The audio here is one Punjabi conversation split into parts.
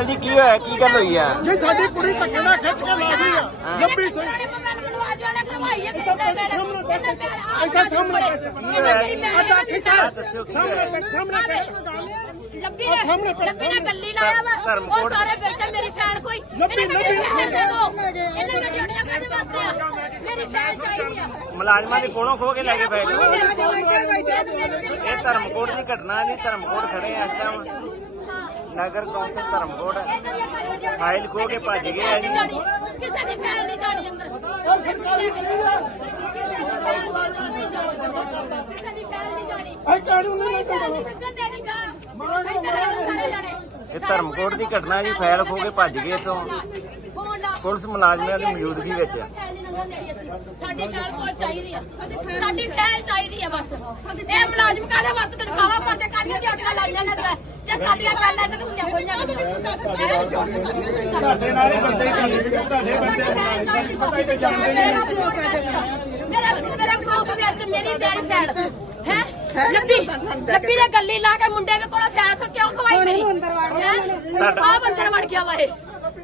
ਅੱਜਕੱਲ ਦੀ ਕੀ ਹੋਇਆ ਕੀ ਗੱਲ ਹੋਈ ਆ ਜੇ ਸਾਡੀ ਕੁੜੀ ਤੱਕਣਾ ਖਿੱਚ ਕੇ ਲਾ ਗਈ ਆ ਲੰਬੀ मुलाजमान को खो के लगे बैठे धर्मकोट की घटना नहीं धर्मकोट खड़े हैं ਨਗਰ ਕੌਂਸਲ ਧਰਮਕੋਟ ਫਾਈਲ ਖੋ ਕੇ ਭੱਜ ਗਏ ਆ ਜੀ ਕਿਸੇ ਦੀ ਫਾਈਲ ਨਹੀਂ ਜਾਣੀ ਅੰਦਰ ਇਹ ਧਰਮਕੋਟ ਦੀ ਘਟਨਾ ਜੀ ਫਾਈਲ ਖੋ ਕੇ ਭੱਜ ਗਏ ਇਥੋਂ ਪੁਲਿਸ ਮੁਲਾਜ਼ਮਾਂ ਦੀ ਮੌਜੂਦਗੀ ਵਿੱਚ ਚਾਹੀਦੀ ਆ ਸਾਡੀ ਟੈਲ ਬਸ ਇਹ ਮੁਲਾਜ਼ਮ ਕਾਦੇ ਲੱਪੀ ਲੱਪੀ ਦੇ ਗੱਲੀ ਲਾ ਕੇ ਮੁੰਡੇ ਦੇ ਕੋਲ ਫੈਲ ਤੋਂ ਕਿਉਂ ਖਵਾਈ ਮੇਰੀ ਆਹ ਬੰਦਰ ਵੜ ਗਿਆ ਵਾਹੇ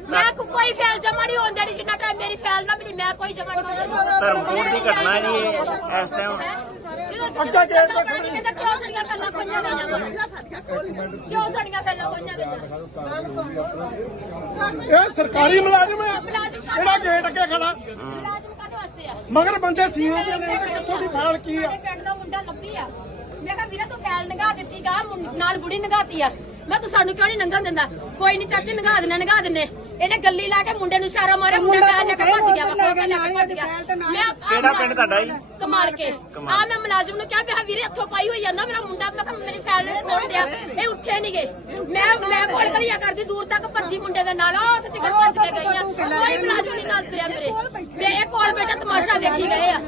ਮੈਂ ਕੋਈ ਫੈਲ ਜਮਾ ਨਹੀਂ ਹੁੰਦੀ ਜਿੰਨਾ ਟਾਈਮ ਮੇਰੀ ਫੈਲ ਨਾ ਬਣੀ ਮੈਂ ਕੋਈ ਜਮਾ ਨਹੀਂ ਹੁੰਦੀ ਕੀ ਕਰਨਾ ਜੀ ਇਸ ਟਾਈਮ ਅੱਜ ਦੇ ਦੇ ਇਹ ਸਰਕਾਰੀ ਮੁਲਾਜ਼ਮ ਹੈ ਜਿਹੜਾ ਗੇਟ ਅੱਗੇ ਖੜਾ ਮਗਰ ਬੰਦੇ ਸੀ ਉਹ ਦੀ ਫਾਲ ਕੀ ਆ ਮੇਰੇ ਪਿੰਡ ਦਾ ਮੁੰਡਾ ਲੱਭੀ ਆ ਮੈਂ ਕਿਹਾ ਵੀਰਾ ਤੂੰ ਫੈਲ ਨਗਾ ਦਿੱਤੀ ਗਾ ਨਾਲ ਬੁੜੀ ਨਗਾਤੀ ਆ ਮੈਂ ਤੂੰ ਸਾਨੂੰ ਕਿਉਂ ਨਹੀਂ ਨੰਗਾ ਦਿੰਦਾ ਕੋਈ ਨਹੀਂ ਚਾਚੇ ਨਗਾ ਦੇਣਾ ਨਗਾ ਦਿੰਨੇ ਇਹਨੇ ਗੱਲੀ ਲਾ ਕੇ ਮੁੰਡੇ ਨੂੰ ਇਸ਼ਾਰਾ ਮਾਰਿਆ ਮੁੰਡਾ ਕਾਲ ਲੈ ਕੇ ਭੱਜ ਗਿਆ ਮੈਂ ਕਿਹੜਾ ਪਿੰਡ ਤੁਹਾਡਾ ਜੀ ਕਮਾਲ ਕੇ ਆ ਮੈਂ ਮੁਲਾਜ਼ਮ ਨੂੰ ਕਿਹਾ ਵੀ ਵੀਰੇ ਇੱਥੋਂ ਪਾਈ ਹੋਈ ਜਾਂਦਾ ਮੇਰਾ ਮੁੰਡਾ ਮੈਂ ਕਿਹਾ ਮੇਰੀ ਫੈਲ ਨੇ ਤੋੜ ਲਿਆ ਇਹ ਉੱਠੇ ਨਹੀਂ ਗਏ ਮੈਂ ਮੈਂ ਕੋਲ ਕਰੀਆ ਕਰਦੀ ਦੂਰ ਤੱਕ ਭੱਜੀ ਮੁੰਡੇ ਦੇ ਨਾਲ ਉਹ ਤੇ ਟਿਕਟ ਭੱਜ ਕੇ ਗਈਆਂ ਕੋਈ ਮਲਾਜ਼ਮ ਨਹੀਂ ਨਾਲ ਤੁਰਿਆ ਮੇਰੇ ਤੇ ਇਹ ਕੋਲ ਬੈਠਾ ਤਮਾਸ਼ਾ ਵੇਖੀ ਗਏ ਆ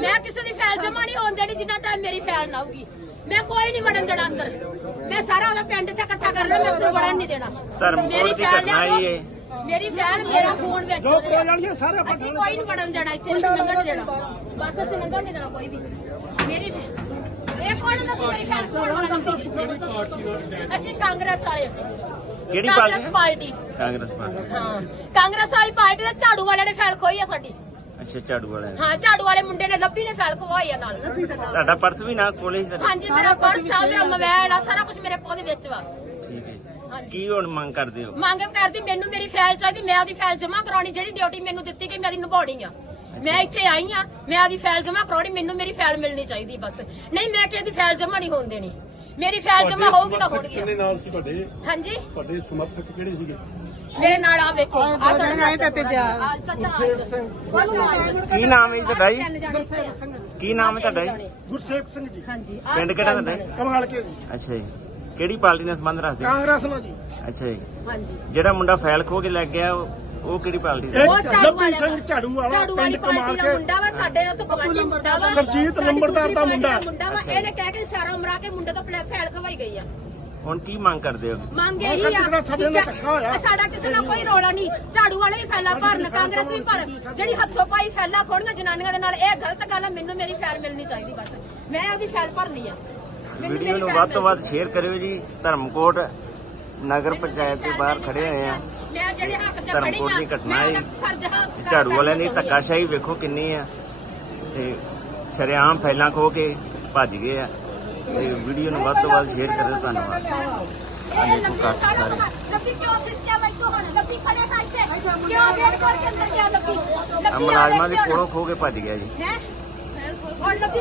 ਮੈਂ ਕਿਸੇ ਦੀ ਫੈਲ ਜਮਾ ਨਹੀਂ ਹੋਣ ਦੇਣੀ ਜਿੰਨਾ ਟਾਈਮ ਮੇਰੀ ਫੈਲ ਨਾ ਆਊਗੀ ਮੈਂ ਕੋਈ ਨਹੀਂ ਵੜਨ ਦੇਣਾ ਅੰਦਰ ਮੈਂ ਸਾਰਾ ਉਹਦਾ ਪਿੰਡ ਤੇ ਇਕੱਠਾ ਕਰ ਕਰਨਾ ਮੈਂ ਉਸ ਨੂੰ ਵੜਨ ਨਹੀਂ ਦੇਣਾ ਮੇਰੀ ਫੈਲ ਨਹੀਂ ਹੈ ਮੇਰੀ ਭੈਣ ਮੇਰਾ ਫੋਨ ਵਿੱਚ ਲੋਕ ਕੋ ਜਾਣਗੇ ਸਾਰੇ ਪਰ ਅਸੀਂ ਕੋਈ ਨਹੀਂ ਵੜਨ ਜਾਣਾ ਇੱਥੇ ਸੁਣਨ ਜਾਣਾ ਬਸ ਅਸੀਂ ਨੰਗਾ ਨਹੀਂ ਦੇਣਾ ਕੋਈ ਵੀ ਮੇਰੀ ਇਹ ਕੋਣ ਦਾ ਮੇਰੀ ਭੈਣ ਕੋਣ ਬਣਾਉਂਦੀ ਅਸੀਂ ਕਾਂਗਰਸ ਵਾਲੇ ਕਿਹੜੀ party Congress party Congress party ਹਾਂ ਕਾਂਗਰਸ ਵਾਲੀ ਪਾਰਟੀ ਦਾ ਝਾੜੂ ਵਾਲੇ ਨੇ ਫੈਲ ਖੋਈ ਆ ਸਾਡੀ ਅੱਛਾ ਝਾੜੂ ਵਾਲੇ ਹਾਂ ਝਾੜੂ ਵਾਲੇ ਮੁੰਡੇ ਨੇ ਲੱਭੀ ਨੇ ਫੈਲ ਖਵਾਈ ਆ ਨਾਲ ਸਾਡਾ ਪਰਸ ਵੀ ਨਾ ਕੋਲੇ ਹਾਂਜੀ ਮੇਰਾ ਪਰਸ ਆ ਮੇਰਾ ਮੋਬਾਈਲ ਆ ਸਾਰਾ ਕੁਝ ਮੇਰੇ ਪੋਦੇ ਵਿੱਚ ਵਾ ਠੀਕ ਹੈ ਕੀ ਹੁਣ ਮੰਗ ਕਰਦੇ ਹੋ ਮੰਗ ਕਰਦੀ ਮੈਨੂੰ ਮੇਰੀ ਫਾਈਲ ਚਾਹੀਦੀ ਮੈਂ ਆਦੀ ਫਾਈਲ ਜਮਾ ਕਰਾਉਣੀ ਜਿਹੜੀ ਡਿਊਟੀ ਮੈਨੂੰ ਦਿੱਤੀ ਗਈ ਮੇਰੀ ਨਿਭਾਉਣੀ ਆ ਮੈਂ ਇੱਥੇ ਆਈ ਆ ਮੈਂ ਆਦੀ ਫਾਈਲ ਜਮਾ ਕਰਾਉਣੀ ਮੈਨੂੰ ਮੇਰੀ ਫਾਈਲ ਮਿਲਣੀ ਚਾਹੀਦੀ ਬਸ ਨਹੀਂ ਮੈਂ ਕਿਹਦੀ ਫਾਈਲ ਜਮਾ ਨਹੀਂ ਹੋਣ ਦੇਣੀ ਮੇਰੀ ਫਾਈਲ ਜਮਾ ਹੋਊਗੀ ਤਾਂ ਹੋਣਗੀ ਕਿੰਨੇ ਨਾਲ ਸੀ ਤੁਹਾਡੇ ਹਾਂਜੀ ਤੁਹਾਡੇ ਸਮਰਥਕ ਕਿਹੜੇ ਸੀਗੇ ਮੇਰੇ ਨਾਲ ਆ ਵੇਖੋ ਆ ਸਾਡੇ ਨਾਲ ਤੇ ਤੇ ਜਾ ਕੀ ਨਾਮ ਹੈ ਤੁਹਾਡਾ ਜੀ ਕੀ ਨਾਮ ਹੈ ਤੁਹਾਡਾ ਜੀ ਗੁਰਸੇਵਕ ਸਿੰਘ ਜੀ ਹਾਂਜੀ ਪਿੰਡ ਕਿਹੜਾ ਹੈ ਕਮਾਲ ਕੇ ਅੱਛਾ ਜੀ ਕਿਹੜੀ ਪਾਰਟੀ ਨਾਲ ਸੰਬੰਧ ਰੱਖਦੇ ਕਾਂਗਰਸ ਨਾਲ ਜੀ ਅੱਛਾ ਜੀ ਹਾਂਜੀ ਜਿਹੜਾ ਮੁੰਡਾ ਫੈਲ ਖੋ ਕੇ ਲੈ ਗਿਆ ਉਹ ਕਿਹੜੀ ਪਾਰਟੀ ਦਾ ਉਹ ਚਾੜੂ ਵਾਲਾ ਚਾੜੂ ਵਾਲੀ ਪਾਰਟੀ ਦਾ ਮੁੰਡਾ ਵਾ ਸਾਡੇ ਉੱਥੇ ਕਮਾਲੀ ਮੁੰਡਾ ਵਾ ਸਰਜੀਤ ਨੰਬਰਦਾਰ ਦਾ ਮੁੰਡਾ ਮੁੰਡਾ ਵਾ ਇਹਨੇ ਕਹਿ ਕੇ ਇਸ਼ਾਰਾ ਉਮਰਾ ਕੇ ਮੁੰਡੇ ਤੋਂ ਫੈਲ ਖਵਾਈ ਗਈ ਆ ਹੁਣ ਕੀ ਮੰਗ ਕਰਦੇ ਹੋ ਮੰਗ ਇਹੀ ਆ ਸਾਡਾ ਕਿਸੇ ਨਾਲ ਕੋਈ ਰੋਲਾ ਨਹੀਂ ਝਾੜੂ ਵਾਲੇ ਵੀ ਫੈਲਾ ਭਰਨ ਕਾਂਗਰਸ ਵੀ ਭਰ ਜਿਹੜੀ ਹੱਥੋਂ ਪਾਈ ਫੈਲਾ ਖੋਣਗੇ ਜਨਾਨੀਆਂ ਦੇ ਨਾਲ ਇਹ ਗਲਤ ਗੱਲ ਆ ਮੈਨੂੰ ਮੇਰੀ ਫੈਲ ਮਿਲਣੀ ਚਾਹੀਦੀ ਬਸ ਮੈਂ ਉਹਦੀ ਫੈਲ ਭਰਨੀ ਆ ਵੀਡੀਓ ਨੂੰ ਵੱਧ ਤੋਂ ਵੱਧ ਸ਼ੇਅਰ ਕਰਿਓ ਜੀ ਧਰਮਕੋਟ ਨਗਰ ਪੰਚਾਇਤ ਦੇ ਬਾਹਰ ਖੜੇ ਹੋਏ ਆ ਧਰਮਕੋਟ ਦੀ ਘਟਨਾ ਹੈ ਝਾੜੂ ਵਾਲਿਆਂ ਦੀ ਧੱਕਾਸ਼ਾਹੀ ਵੇਖੋ ਕਿੰਨੀ ਆ ਤੇ ਸ਼ਰਿਆਮ ਫੈਲਾਂ ਖੋ ਕੇ ਭੱਜ ਗਏ ਆ ਤੇ ਵੀਡੀਓ ਨੂੰ ਵੱਧ ਤੋਂ ਵੱਧ ਸ਼ੇਅਰ ਕਰਿਓ ਧੰਨਵਾਦ ਅਮਲਾਜਮਾ ਦੀ ਕੋਲੋਂ ਖੋ ਕੇ ਭੱਜ ਗਿਆ ਜੀ ਹੈ